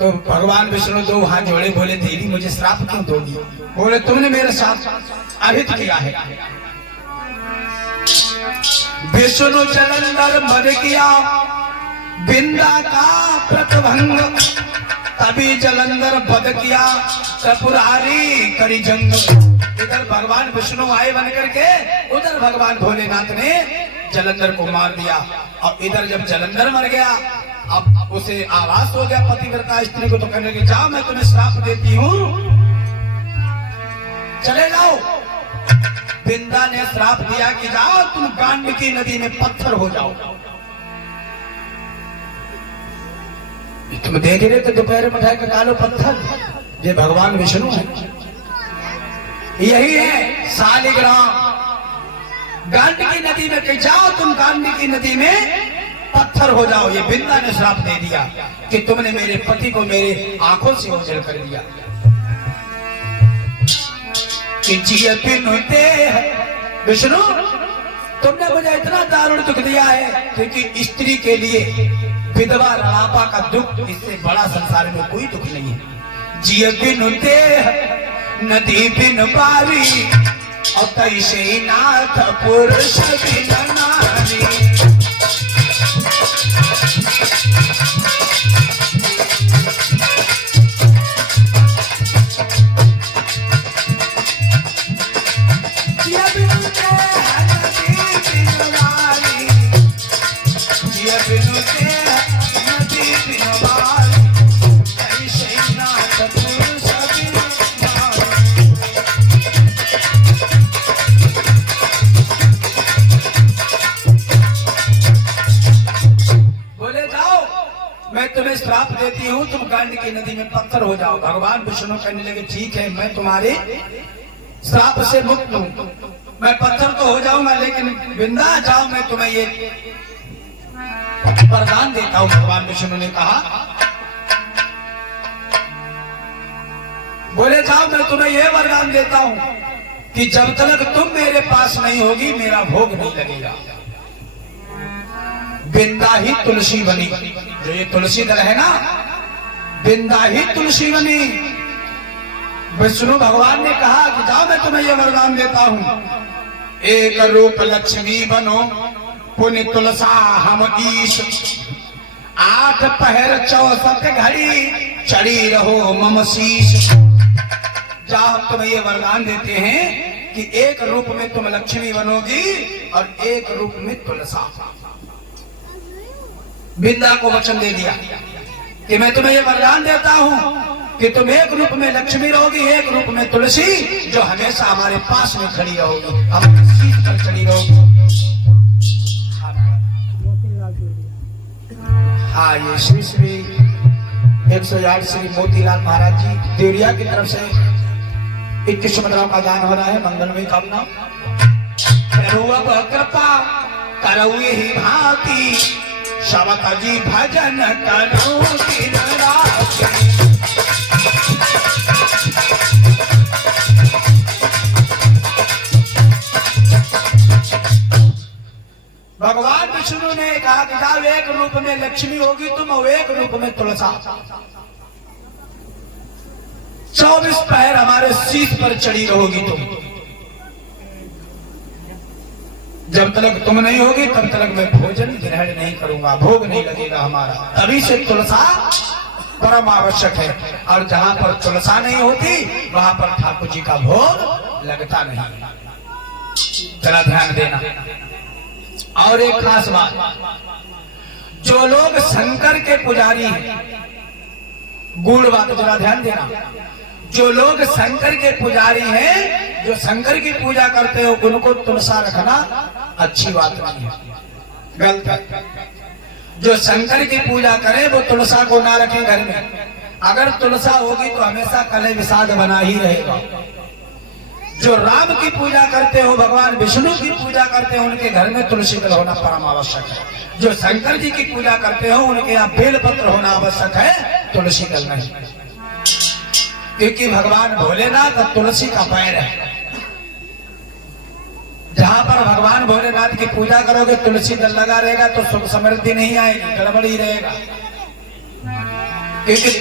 तो भगवान विष्णु दो हाथ जोड़े, बोले देवी मुझे श्राप क्यों दोगी? बोले तुमने मेरे साथ अहित किया है। विष्णु जलंधर मर किया बिंदा का प्रतिभंग, तभी जलंधर बध किया त्रिपुरारी करी जंग। इधर भगवान विष्णु आए बन करके, उधर भगवान भोलेनाथ ने जलंधर को मार दिया। और इधर जब जलंधर मर गया, अब उसे आवाज हो गया पतिव्रता स्त्री को, तो कहने लगे जाओ मैं तुम्हें श्राप देती हूँ, चले जाओ। बिंदा ने श्राप दिया कि जाओ तुम गांडकी नदी में पत्थर हो जाओ। तुम देख रहे थे दोपहर में के कालो पत्थर, ये भगवान विष्णु है। यही है शालिग्राम। गांडकी नदी में कहीं जाओ तुम, गांडकी नदी में पत्थर हो जाओ। ये बिंदा ने श्राप दे दिया कि तुमने मेरे पति को मेरे आंखों से ओझल कर दिया। कि जिय बिनु देह विष्णु, तुमने मुझे इतना दारुण दुख दिया है, क्योंकि स्त्री के लिए विधवा रड़ापा का दुख, इससे बड़ा संसार में कोई दुख नहीं है। जिय बिनु देह नदी बिन बारी, और तैसे नाथ पुरुष बिन नारी। तुम्हें श्राप देती हूँ, तुम गांडकी नदी में पत्थर हो जाओ। भगवान विष्णु कहने लगे ठीक है, मैं तुम्हारे श्राप से मुक्त हूँ, मैं पत्थर तो हो जाऊंगा, लेकिन बिंदा जाओ मैं तुम्हें ये वरदान देता हूँ। भगवान विष्णु ने कहा, बोले जाओ मैं तुम्हें ये वरदान देता हूँ कि जब तक तुम मेरे पास नहीं होगी मेरा भोग नहीं लगेगा। बिंदा ही तुलसी बनी, जो ये तुलसी दल है ना, बिंदा ही तुलसी बनी। विष्णु भगवान ने कहा कि जाओ मैं तुम्हें ये वरदान देता हूँ, एक रूप लक्ष्मी बनो पुण्य तुलसा हम ईश, 8 पहर 64 घड़ी चढ़ी रहो मम शीश। जाओ तुम्हें ये वरदान देते हैं कि एक रूप में तुम लक्ष्मी बनोगी और एक रूप में तुलसा। बिंदा को वचन दे दिया कि मैं तुम्हें ये वरदान देता हूँ कि तुम एक रूप में लक्ष्मी रहोगी, एक रूप में तुलसी, जो हमेशा हमारे पास में खड़ी रहोगी, हमारे सीट पर खड़ी रहोगी। हाँ, ये श्री श्री 108 श्री मोतीलाल महाराज जी देवरिया की तरफ से 21 मुद्राओं का दान हो रहा है। मंगलमय कामना। कृपा करो ही भांति, सबक जी भजन करो दिन रात। भगवान विष्णु ने कहा कि जाओ एक रूप में लक्ष्मी होगी तुम और एक रूप में तुलसा। 24 पैर हमारे शीश पर चढ़ी रहोगी तुम। जब तक तुम नहीं होगी तब तक मैं भोजन ग्रहण नहीं करूंगा, भोग नहीं लगेगा हमारा। तभी से तुलसा परम आवश्यक है, और जहां पर तुलसा नहीं होती वहां पर ठाकुर जी का भोग लगता नहीं। जरा ध्यान देना। और एक खास बात, जो लोग शंकर के पुजारी हैं, गूढ़ बात जरा ध्यान देना, जो लोग शंकर के पुजारी हैं, जो शंकर की पूजा करते हो, उनको तुलसा रखना अच्छी बात नहीं है, गलत है। जो शंकर की पूजा करे वो तुलसा को ना रखे घर में। अगर तुलसा होगी तो हमेशा कलह विषाद बना ही रहेगा। जो राम की पूजा करते हो, भगवान विष्णु की पूजा करते हो, उनके घर में तुलसी दल होना परम आवश्यक है। जो शंकर जी की पूजा करते हो उनके यहाँ बेलपत्र होना आवश्यक है, तुलसी दल नहीं। क्योंकि भगवान भोलेनाथ तुलसी का पैर है। जहां पर भगवान भोलेनाथ की पूजा करोगे तुलसी दल लगा रहेगा तो सुख समृद्धि नहीं आएगी, गड़बड़ी रहेगा। क्योंकि